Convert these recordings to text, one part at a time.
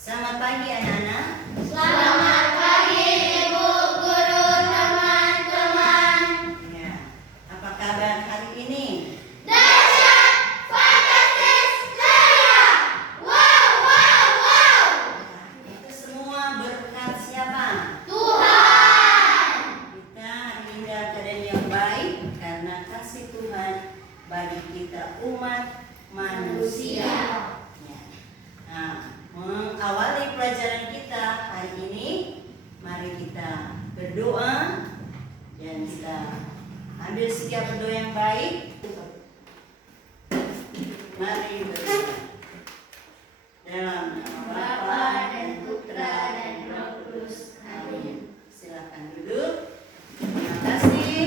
Selamat pagi anak-anak. Selamat pagi Ibu Guru, teman-teman. Ya, apa kabar hari ini? Dahsyat, fantastis, ceria. Wow, wow, wow. Itu semua berkat siapa? Tuhan. Kita hari ini dalam keadaan yang baik karena kasih Tuhan bagi kita umat manusia. Ya. Nah, mengawali pelajaran kita hari ini, mari kita berdoa dan kita ambil sikap berdoa yang baik. Mari berdoa. Dalam nama Bapa dan Putra dan Roh Kudus. Amin. Silakan duduk. Terima kasih.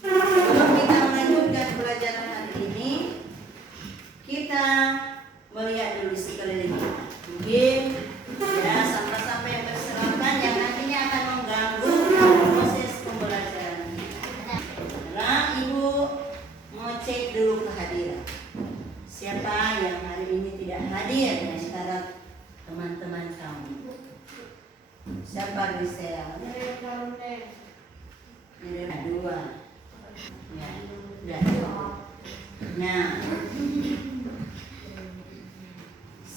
Sebelum kita melanjutkan pelajaran hari ini, kita melihat dulu sekeliling kita. Mungkin ya sampah-sampah yang berserakan yang nantinya akan mengganggu proses pembelajaran kita. Sekarang Ibu mau cek dulu kehadiran. Siapa yang hari ini tidak hadir di antara teman-teman kamu? Siapa bisa? Ada dua. Ya, sudah. Nah,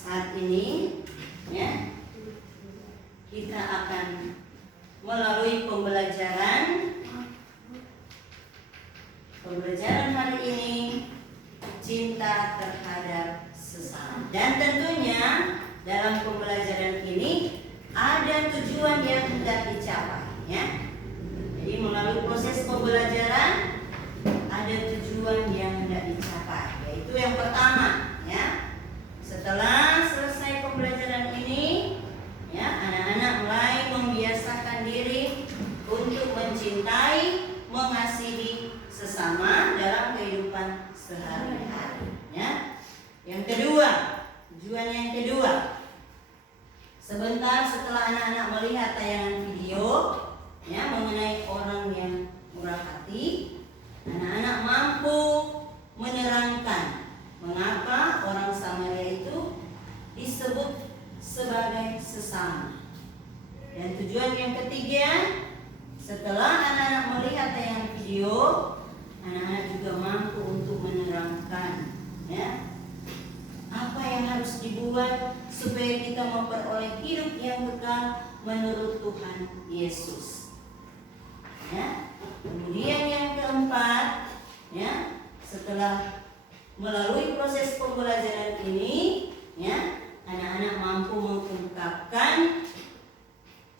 saat ini ya kita akan melalui pembelajaran hari ini, cinta terhadap sesama. Dan tentunya dalam pembelajaran ini ada tujuan yang hendak dicapai ya. Jadi melalui proses pembelajaran ada tujuan yang hendak dicapai, yaitu yang pertama ya. Setelah selesai pembelajaran ini, ya, anak-anak mulai membiasakan diri untuk mencintai, mengasihi sesama dalam kehidupan sehari-hari. Ya. Yang kedua, tujuan yang kedua, sebentar setelah anak-anak melihat tayangan video, ya, mengenai orang yang murah hati, anak-anak mampu menerangkan mengapa orang Samaria itu disebut sebagai sesama. Dan tujuan yang ketiga, setelah anak-anak melihat tayangan video, anak-anak juga mampu untuk menerangkan ya, apa yang harus dibuat supaya kita memperoleh hidup yang kekal menurut Tuhan Yesus. Ya. Kemudian yang keempat, ya, setelah melalui proses pembelajaran ini, ya, anak-anak mampu mengungkapkan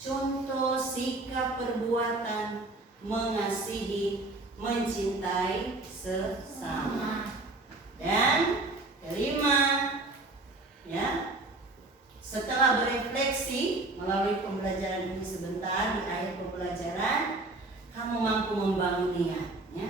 contoh sikap perbuatan mengasihi, mencintai sesama. Dan kelima, ya, setelah berefleksi melalui pembelajaran ini sebentar di akhir pembelajaran, kamu mampu membangun niat, ya.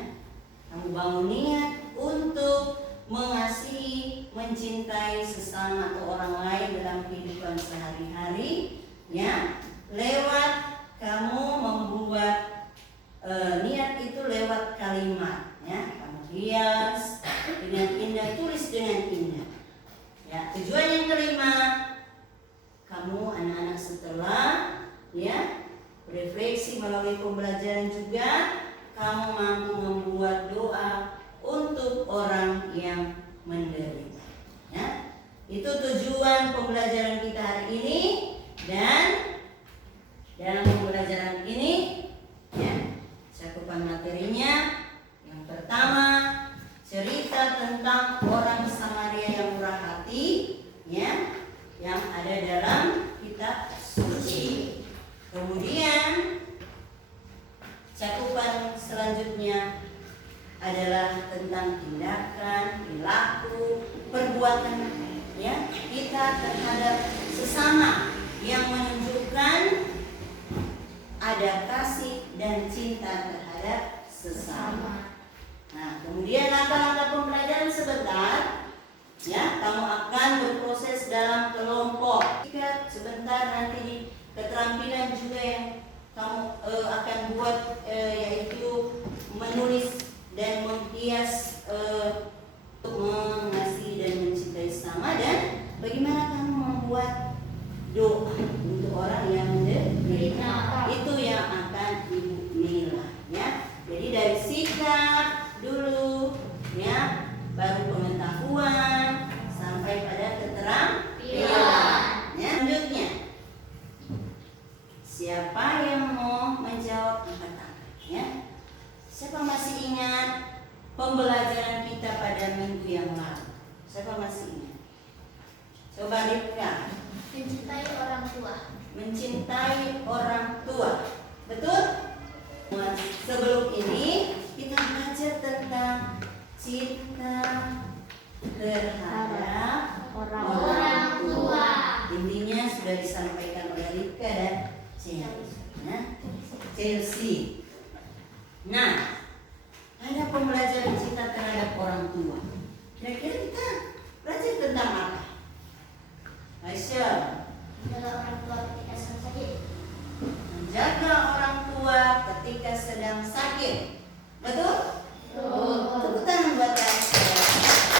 Kamu bangun niat untuk mengasihi, mencintai sesama atau orang lain dalam kehidupan sehari-hari, ya, lewat kamu membuat niat itu lewat kalimat, ya, kamu hias dengan indah, tulis dengan indah, ya. Tujuan yang kelima, kamu anak-anak setelah ya refleksi melalui pembelajaran juga, kamu mampu membuat doa untuk orang yang menderita. Ya, itu tujuan pembelajaran kita hari ini. Dan dalam pembelajaran ini, ya, cakupan materinya yang pertama cerita tentang orang Samaria yang murah hati, ya, yang ada dalam kitab suci. Kemudian cakupan selanjutnya adalah tentang tindakan, perilaku, perbuatan ya kita terhadap sesama yang menunjukkan ada kasih dan cinta terhadap sesama. Nah, kemudian langkah-langkah pembelajaran sebentar, ya, kamu akan berproses dalam kelompok. Jika sebentar nanti di keterampilan juga yang kamu akan buat yaitu menulis dan menghias untuk mengasihi dan mencintai sesama. Dan bagaimana sudah disampaikan oleh Rika dan Chelsea. Nah, ada pembelajaran cinta terhadap orang tua. Kira-kira kita belajar tentang apa? Aisyah, Menjaga orang tua ketika sedang sakit. menjaga orang tua ketika sedang sakit. Betul? Tepuk tangan buat Aisyah.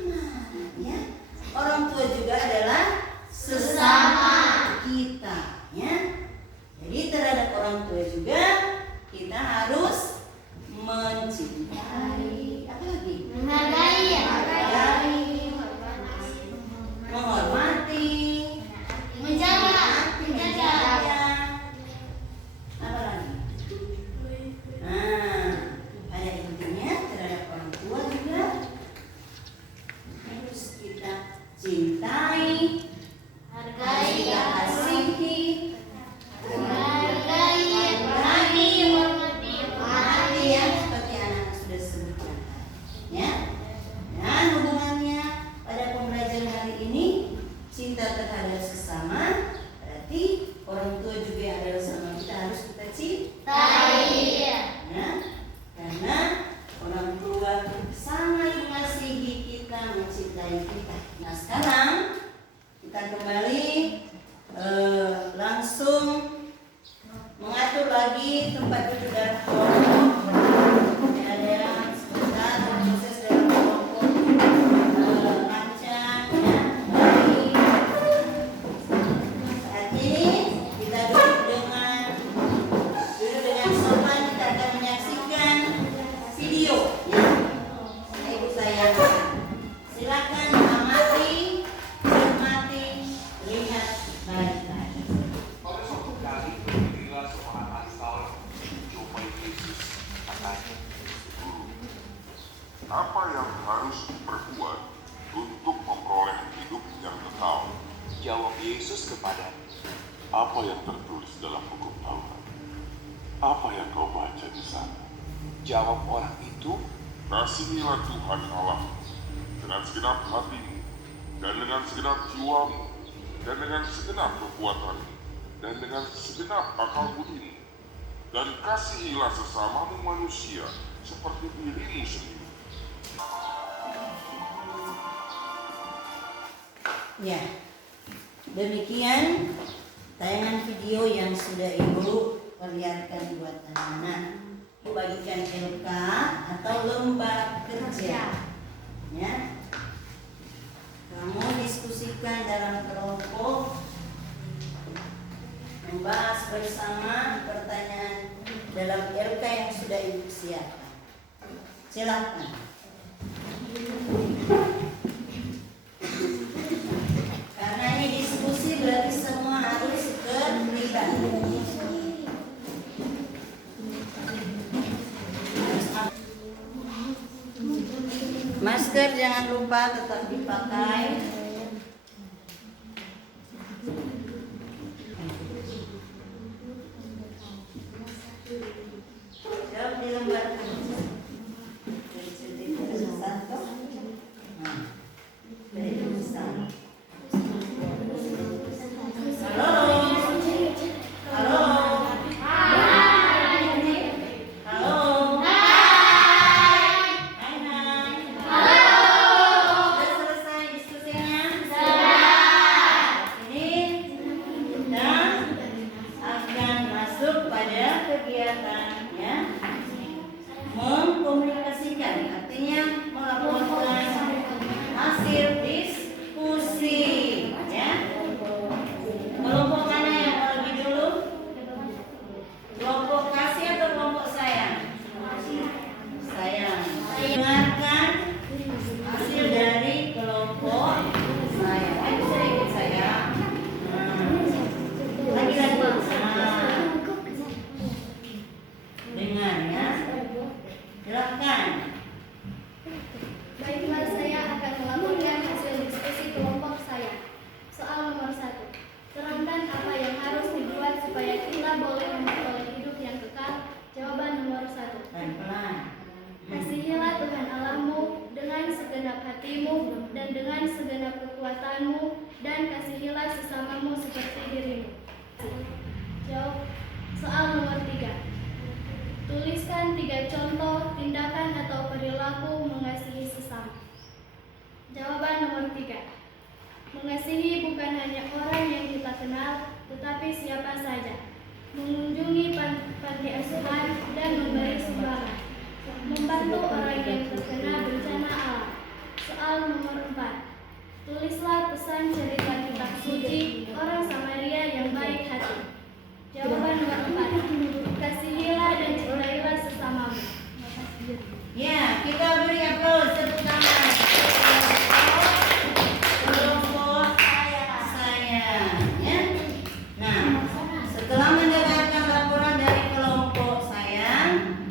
Nah, ya. Orang tua juga adalah sesama kita, ya. Jadi terhadap orang tua juga kita harus mencintai, apa lagi? Menghargai. Menghormati, Menjaga. sayang. Apa lagi? Nah, pada intinya terhadap orang tua juga harus kita cintai, harus kita kasihi, hormati ya, seperti anak sudah sebutkan. Ya. Dan hubungannya pada pembelajaran hari ini, cinta terhadap sesama, berarti orang tua juga yang adalah sama kita harus kita cintai. Ya. Karena orang tua sangat mengasihi kita, mencintai kita. Nah sekarang kita kembali langsung mengatur lagi tempat duduk dalam kelompok. Ada sebentar proses dalam kelompok lancar, ya, baik. Saat ini kita duduk dengan sopan. Kita akan menyaksikan video, ya. Nah, ibu saya silakan amati, cermati, lihat baik-baik. Pada suatu kali beginilah seorang asal menjumpai Yesus. Katanya, Guru, apa yang harus diperbuat untuk memperoleh hidup yang kekal? jawab Yesus kepadanya, Apa yang tertulis dalam hukum Taurat? Apa yang kau baca di sana? jawab orang itu, Kasihilah Tuhan Allah dengan segenap hatimu, dan dengan segenap jiwamu, dan dengan segenap kekuatanmu, dan dengan segenap akal budimu. Dan kasihilah sesamamu manusia seperti dirimu sendiri. Ya, demikian tayangan video yang sudah Ibu perlihatkan buat anak-anak. Bagikan LK atau lembar kerja, ya. Kamu diskusikan dalam kelompok, membahas bersama pertanyaan dalam LK yang sudah Ibu siapkan. Silakan. Karena ini diskusi berarti semua harus terlibat. Masker jangan lupa tetap dipakai. Jawab di lembar kerja. Satu. Nah, dari sana. Halo. Halo. Halo. Hai. Sudah selesai diskusinya? Ini kita akan masuk pada kegiatan, ya. Mengkomunikasikan, artinya melaporkan hasil diskusi, ya. Kelompok mana yang mau lebih dulu? Kelompok kasih atau kelompok sayang? Sayang. Dengarkan hasil dari kelompok sayang. Bisa ikut saya. Lagi-lagi. Dengar, ya. Silakan. Baiklah, saya akan melaporkan hasil diskusi kelompok saya. Soal nomor 1. Terangkan apa yang harus dibuat supaya kita boleh memperoleh hidup yang kekal. Jawaban nomor 1. Pelan-pelan. Kasihilah Tuhan Allahmu dengan segenap hatimu dan dengan segenap kekuatanmu, dan kasihilah sesamamu seperti dirimu. berlaku mengasihi sesama. Jawaban nomor 3. Mengasihi bukan hanya orang yang kita kenal, tetapi siapa saja. Mengunjungi panti asuhan dan memberi sumbangan. Membantu orang yang terkena bencana alam. Soal nomor 4. Tulislah pesan cerita kitab suci orang Samaria yang baik hati. Jawaban nomor 4. Kasihilah dan cintailah sesamamu. Ya, kita beri aplaus tepuk tangan. Kelompok sayang, ya. Nah, setelah mendengarkan laporan dari kelompok sayang,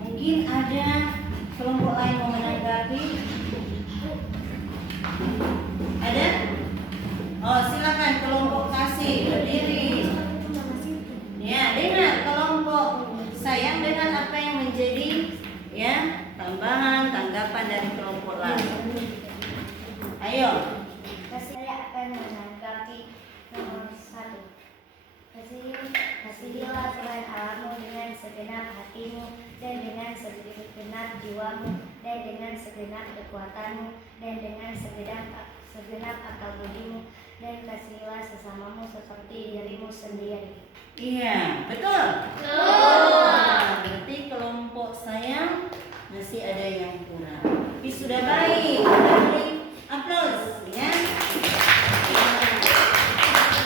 mungkin ada kelompok lain mau menanggapi. Ada? Oh, silakan kelompok kasih berdiri. Ya, dengar kelompok sayang, dengar apa yang menjadi ya tambahan tanggapan dari kelompok lain. Ayo. Saya akan menanggapi nomor 1. Kasihilah Tuhan Allahmu dengan segenap hatimu dan dengan segenap jiwamu dan dengan segenap kekuatanmu dan dengan segenap akal budimu, dan kasihilah sesamamu seperti dirimu sendiri. Iya, betul. Nah, berarti kelompok sayang masih ada yang kurang. Tapi sudah baik. Kita beri aplaus, ya.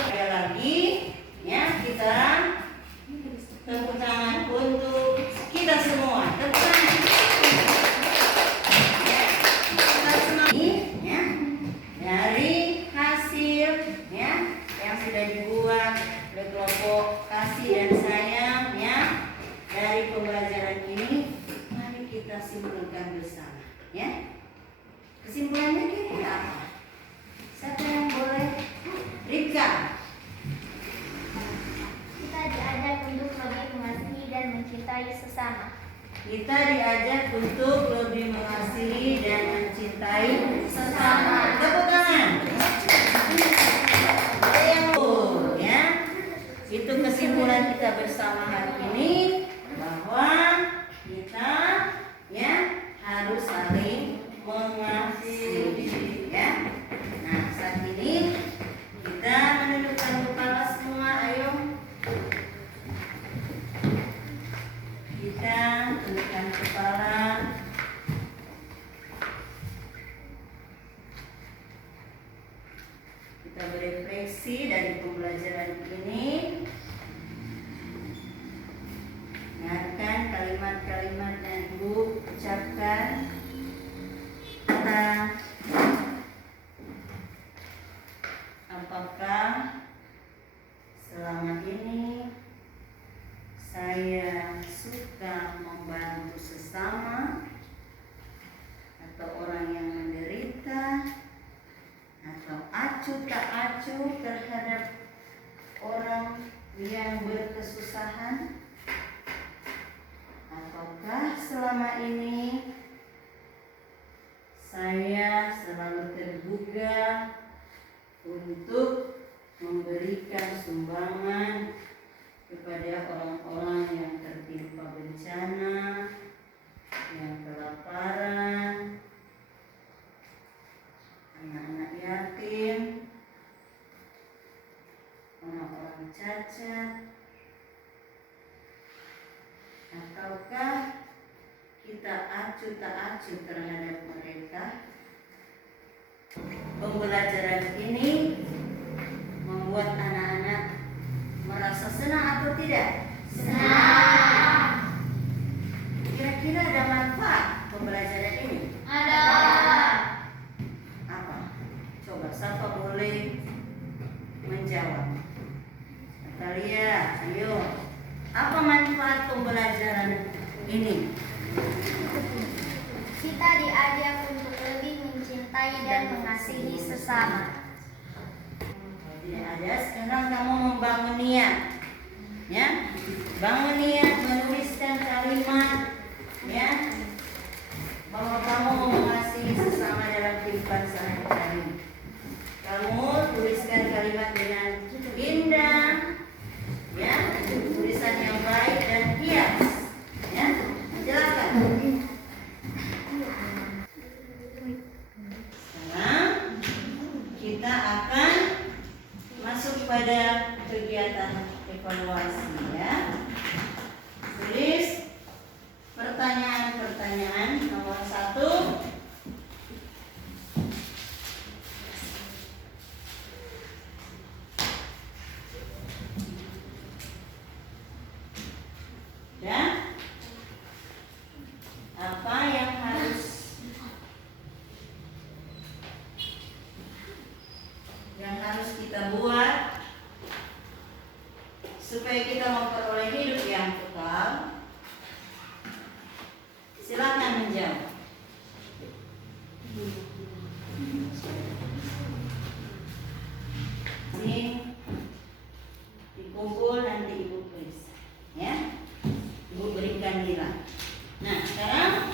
Ada lagi, ya, kita tepuk tangan untuk kita semua. Tepuk tangan. Ya, kita semua ini, ya, dari hasil, ya, yang sudah dibuat oleh kelompok kasih dan sayang, ya, dari pembelajaran ini, mari kita simpulkan bersama, ya. Kesimpulannya kira-kira apa? Siapa yang boleh? Rika. Kita diajak untuk lebih mengasihi dan mencintai sesama. Kita diajak untuk lebih mengasihi dan mencintai sesama. Tepuk tangan. Ada yang betul, ya. Itu kesimpulan kita bersama hari ini, bahwa kita, ya, harus saling mengasihi, ya. Nah, saat ini kita menundukkan kepala semua. Ayo, kita tundukkan kepala. Kita berefleksi dari pembelajaran ini. Dengarkan kalimat-kalimat yang Ibu ucapkan. Apakah selama ini saya suka membantu sesama, atau orang yang menderita, atau acuh tak acuh terhadap orang yang berkesusahan? Ataukah selama ini saya selalu tergugah untuk memberikan sumbangan kepada orang-orang yang tertimpa bencana, yang kelaparan, anak-anak yatim, orang-orang cacat? Ataukah kita acuh tak acuh terhadap mereka? Pembelajaran ini membuat anak-anak merasa senang atau tidak? Senang. Kira-kira ada manfaat pembelajaran ini? Ada. Apa? Coba siapa boleh menjawab? Natalia, ayo. Apa manfaat pembelajaran ini? Kita diajak untuk lebih mencintai dan mengasihi sesama. Kalau tidak ada, sekarang kamu membangun niat, ya, bangun niat, menuliskan kalimat, ya, bahwa kamu mau mengasihi sesama dalam kehidupan sehari-hari. Kamu tuliskan kalimat dengan indah, ya, tulisan yang baik dan hias, ya. Silakan. akan masuk pada kegiatan evaluasi ya. Tulis pertanyaan nomor 1. Dan apa yang harus kita buat supaya kita memperoleh hidup yang kekal? Silakan menjawab. Ini dikumpul nanti Ibu periksa, ya. Ibu berikan nilai. Nah, sekarang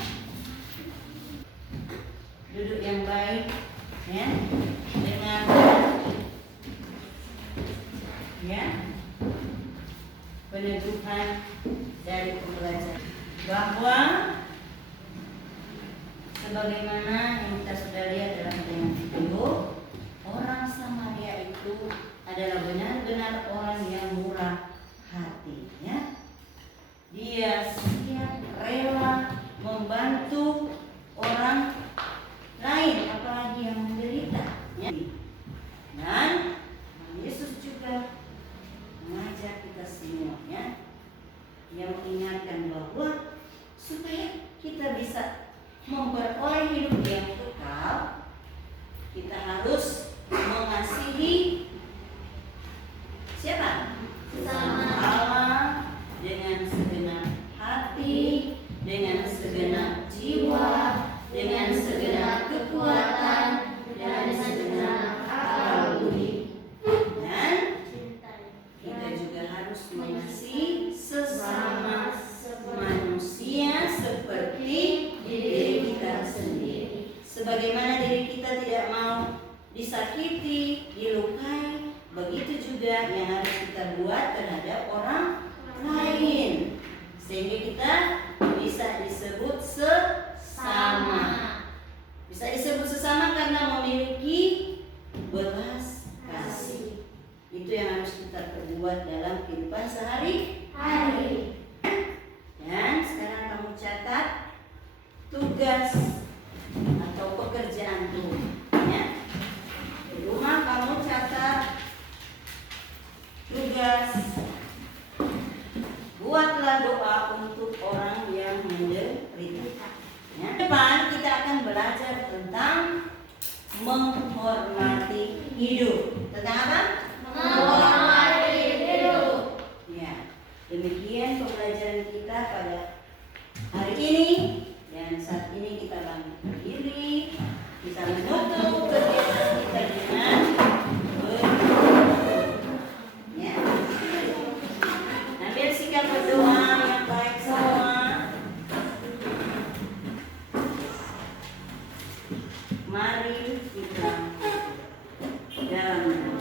duduk yang baik, ya, dengan ya peneguhan dari pembelajaran bahwa sebagaimana yang kita sudah lihat dalam video, orang Samaria itu adalah benar-benar orang yang murah hati, ya. Dia siap rela membantu orang lain, apalagi yang menderita, ya. Dan Yesus juga mengajak kita semua, ya, yang mengingatkan bahwa supaya kita bisa memperoleh hidup yang kekal, kita harus mengasihi siapa? Sesama. Allah dengan segenap hati, dengan segenap jiwa, dengan segenap kekuatan, dan segenap akal budi. Dan kita juga harus mengasihi sesama manusia seperti diri kita sendiri. Sebagaimana diri kita tidak mau disakiti, dilukai, begitu juga yang harus kita buat terhadap orang lain, sehingga kita bisa disebut sesama. Bisa disebut sesama karena memiliki belas kasih. Itu yang harus kita perbuat dalam kehidupan sehari-hari. Dan sekarang kamu catat tugas atau pekerjaan tuh, ya. Di rumah kamu catat tugas. Buatlah doa untuk orang yang menderita. Ya. Depan kita akan belajar tentang menghormati hidup. Tentang apa? Menghormati hidup. Ya. Demikian pembelajaran kita pada hari ini. Dan saat ini kita bangkit berdiri. Kita menutup kegiatan kita dengan berdoa. Ya. Ambil sikap berdoa yang baik semua. Mari kita dalam